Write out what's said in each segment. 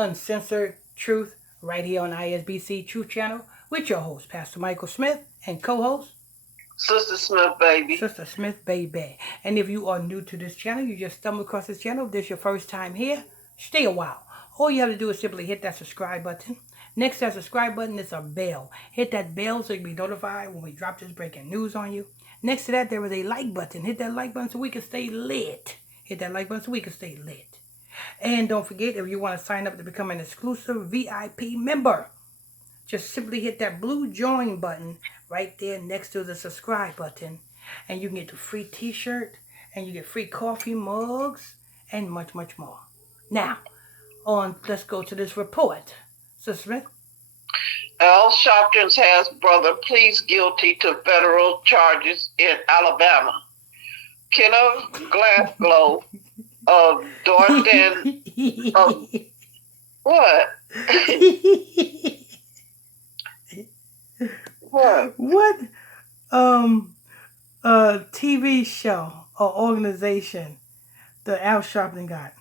uncensored truth right here on ISBC Truth Channel with your host, Pastor Michael Smith, and co-host, Sister Smith, baby. Sister Smith, baby. And if you are new to this channel, you just stumbled across this channel, if this is your first time here, stay a while. All you have to do is simply hit that subscribe button. Next to that subscribe button is a bell. Hit that bell so you can be notified when we drop this breaking news on you. Next to that, there is a like button. Hit that like button so we can stay lit. Hit that like button so we can stay lit. And don't forget, if you want to sign up to become an exclusive VIP member, just simply hit that blue join button right there next to the subscribe button. And you can get the free t-shirt, and you get free coffee mugs, and much, much more. Now, let's go to this report. Sister Smith? Al Sharpton's half-brother pleads guilty to federal charges in Alabama. Kenneth Glasgow of Dorton of what? What TV show or organization that Al Sharpton got?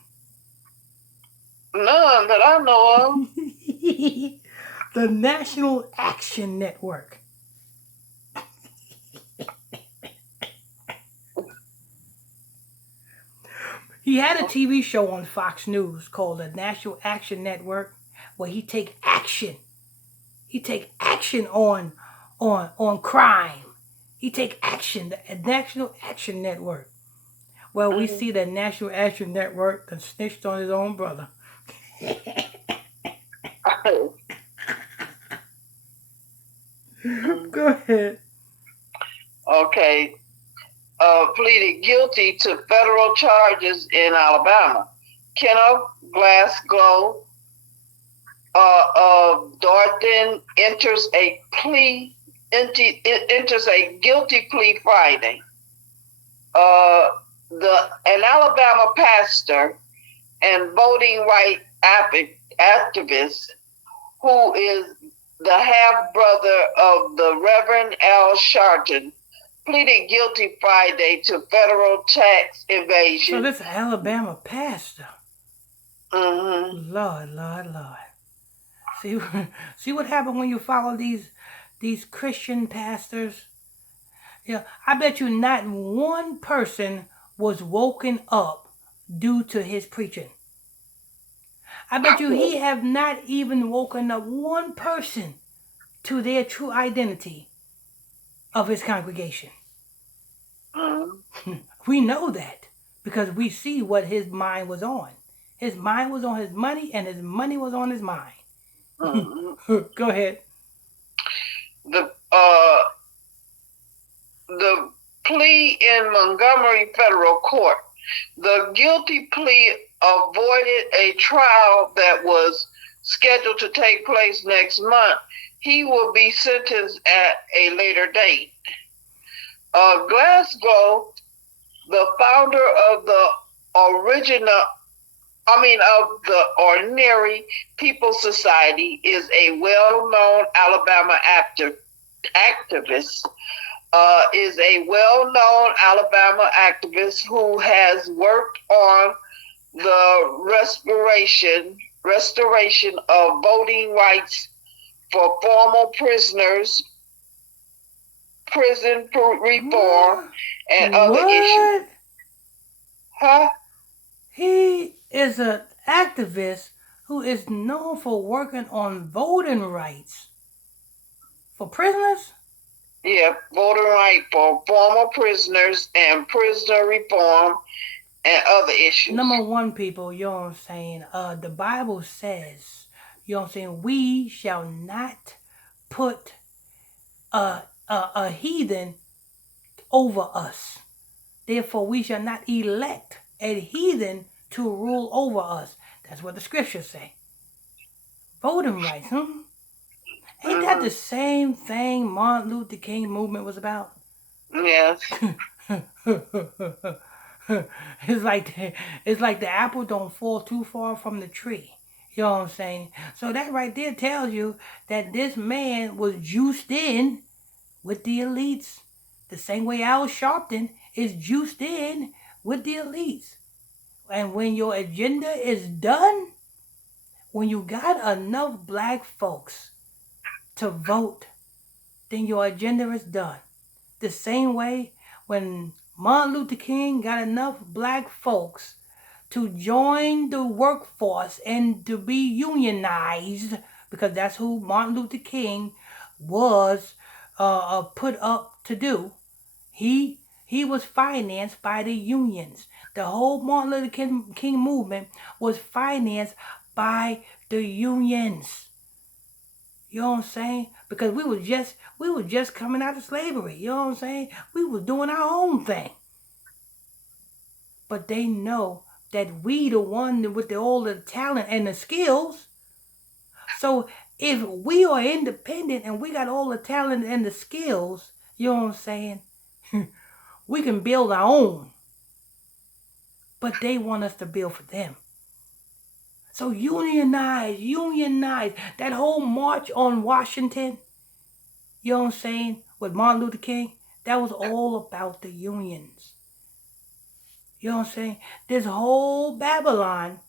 None that I know of. The National Action Network. He had a TV show on Fox News called the National Action Network, where he take action. He take action on crime. He take action. The National Action Network. Well, we see the National Action Network snitched on his own brother. Go ahead. Okay. Pleaded guilty to federal charges in Alabama. Kenneth Glasgow of Dorton enters a guilty plea Friday. An Alabama pastor and voting rights activist who is the half-brother of the Reverend Al Sharpton pleaded guilty Friday to federal tax evasion. So this Alabama pastor. Mm-hmm. Lord. See what happened when you follow these Christian pastors? Yeah, I bet you not one person was woken up due to his preaching. I bet you he have not even woken up one person to their true identity of his congregation. We know that because we see what his mind was on. His mind was on his money, and his money was on his mind. Go ahead. The plea in Montgomery federal court. The guilty plea avoided a trial that was scheduled to take place next month. He will be sentenced at a later date. Glasgow, the founder of the Ordinary People Society, is a well-known Alabama activist. Who has worked on the restoration of voting rights for former prisoners, prison reform, and other issues. Huh? He is an activist who is known for working on voting rights for prisoners? Yeah, voting rights for former prisoners and prisoner reform and other issues. Number one, people, you know what I'm saying? The Bible says, you know what I'm saying, we shall not put a heathen over us. Therefore, we shall not elect a heathen to rule over us. That's what the scriptures say. Voting rights, Ain't that the same thing Martin Luther King movement was about? Yes. It's like the apple don't fall too far from the tree. You know what I'm saying? So that right there tells you that this man was juiced in with the elites. The same way Al Sharpton is juiced in with the elites. And when your agenda is done, When you got enough black folks to vote, then your agenda is done. The same way when Martin Luther King got enough black folks to join the workforce and to be unionized, because that's who Martin Luther King was put up to do. He was financed by the unions. The whole Martin Luther King movement was financed by the unions. You know what I'm saying? Because we were just coming out of slavery. You know what I'm saying? We were doing our own thing. But they know that we the one with all the talent and the skills. So if we are independent and we got all the talent and the skills, you know what I'm saying? We can build our own. But they want us to build for them. So unionize, unionize. That whole march on Washington, you know what I'm saying, with Martin Luther King, that was all about the unions. You know what I'm saying? This whole Babylon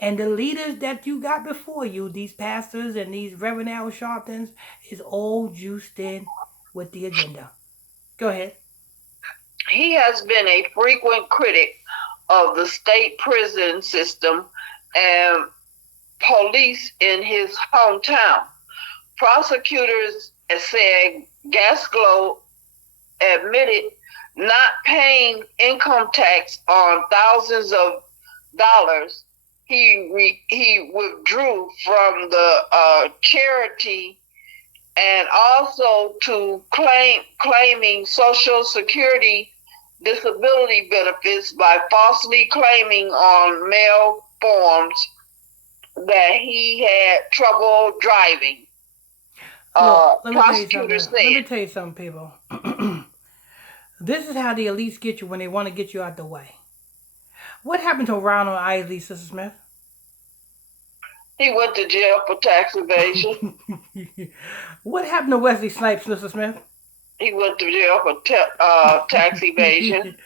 and the leaders that you got before you, these pastors and these Reverend Al Sharptons, is all juiced in with the agenda. Go ahead. He has been a frequent critic of the state prison system and police in his hometown. Prosecutors said Glasgow admitted not paying income tax on thousands of dollars he withdrew from the charity, and also to claiming Social Security disability benefits by falsely claiming on mail forms that he had trouble driving. Look, let me Prosecutors tell you something. Let me said tell you something, people. This is how the elites get you when they want to get you out the way. What happened to Ronald Isley, Sister Smith? he went to jail for tax evasion. What happened to Wesley Snipes, Sister Smith? He went to jail for tax evasion.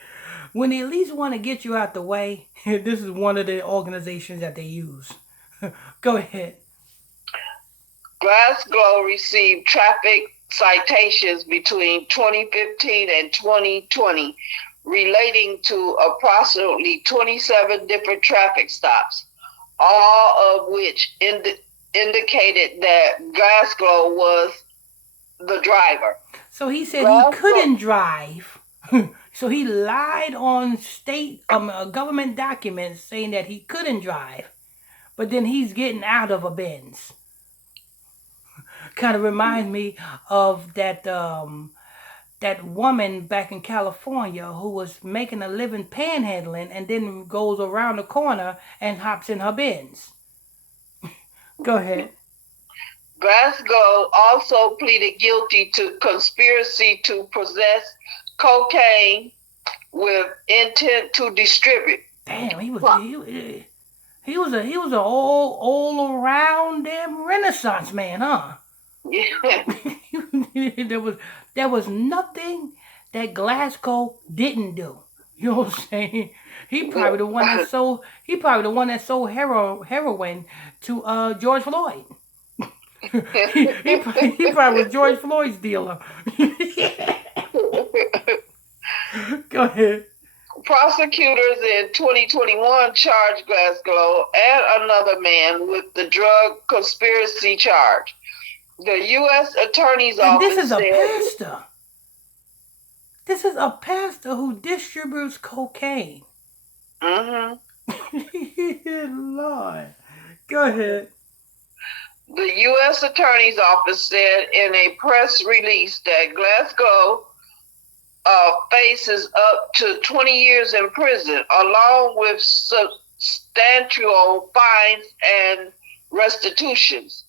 When the elites want to get you out the way, this is one of the organizations that they use. Go ahead. Glasgow received traffic citations between 2015 and 2020 relating to approximately 27 different traffic stops, all of which indicated that Glasgow was the driver. So he said he couldn't drive. So he lied on state government documents saying that he couldn't drive. But then he's getting out of a Benz. Kind of reminds me of that woman back in California who was making a living panhandling and then goes around the corner and hops in her Benz. Go ahead. Glasgow also pleaded guilty to conspiracy to possess cocaine with intent to distribute. Damn, he was an all around damn Renaissance man, huh? Yeah. there was nothing that Glasgow didn't do. You know what I'm saying? He probably the one that sold heroin to George Floyd. he probably was George Floyd's dealer. Go ahead. Prosecutors in 2021 charged Glasgow and another man with the drug conspiracy charge. The U.S. Attorney's And Office this is a said, pastor. This is a pastor who distributes cocaine. mm-hmm. Lord. Go ahead. The U.S. Attorney's Office said in a press release that Glasgow faces up to 20 years in prison, along with substantial fines and restitutions.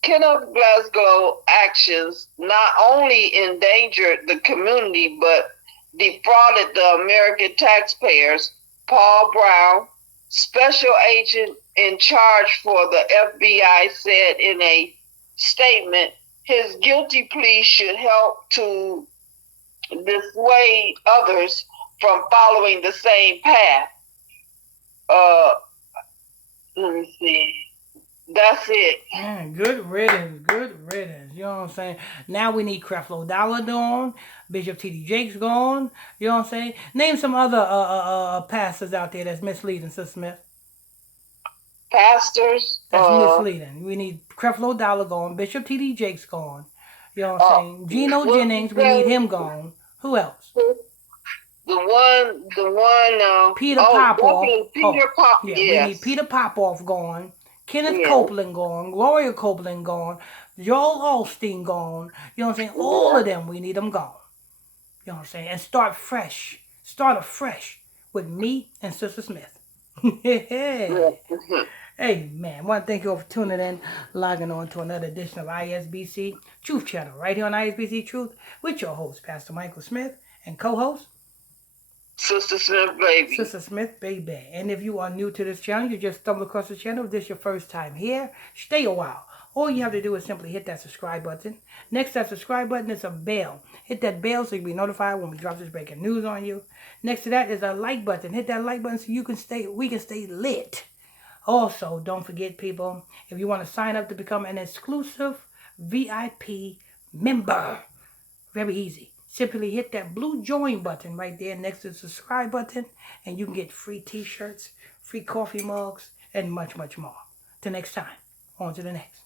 Kenneth Glasgow actions not only endangered the community, but defrauded the American taxpayers. Paul Brown, special agent in charge for the FBI, said in a statement, his guilty plea should help to dissuade others from following the same path. Let me see. That's it. Man, good riddance, good riddance. You know what I'm saying? Now we need Creflo Dollar gone, Bishop T.D. Jakes gone. You know what I'm saying? Name some other pastors out there that's misleading, Sister Smith. Pastors. That's misleading. We need Creflo Dollar gone, Bishop T.D. Jakes gone. You know what I'm saying? Geno What Jennings, we need him gone. Who else? The one. Peter Oh, Popoff. definitely Oh, Peter Pop. yeah, we need Yes. Peter Popoff gone. Kenneth Yes. Copeland gone. Gloria Copeland gone. Joel Osteen gone. You know what I'm saying? All Yeah. of them, we need them gone. You know what I'm saying? And start fresh. Start afresh with me and Sister Smith. Yeah. Hey, man, I want to thank you all for tuning in, logging on to another edition of ISBC Truth Channel, right here on ISBC Truth, with your host, Pastor Michael Smith, and co-host, Sister Smith, baby. Sister Smith, baby. And if you are new to this channel, you just stumbled across the channel, if this is your first time here, stay a while. All you have to do is simply hit that subscribe button. Next to that subscribe button is a bell. Hit that bell so you'll be notified when we drop this breaking news on you. Next to that is a like button. Hit that like button so we can stay lit. Also, don't forget, people, if you want to sign up to become an exclusive VIP member, very easy. Simply hit that blue join button right there next to the subscribe button, and you can get free t-shirts, free coffee mugs, and much, much more. Till next time, on to the next.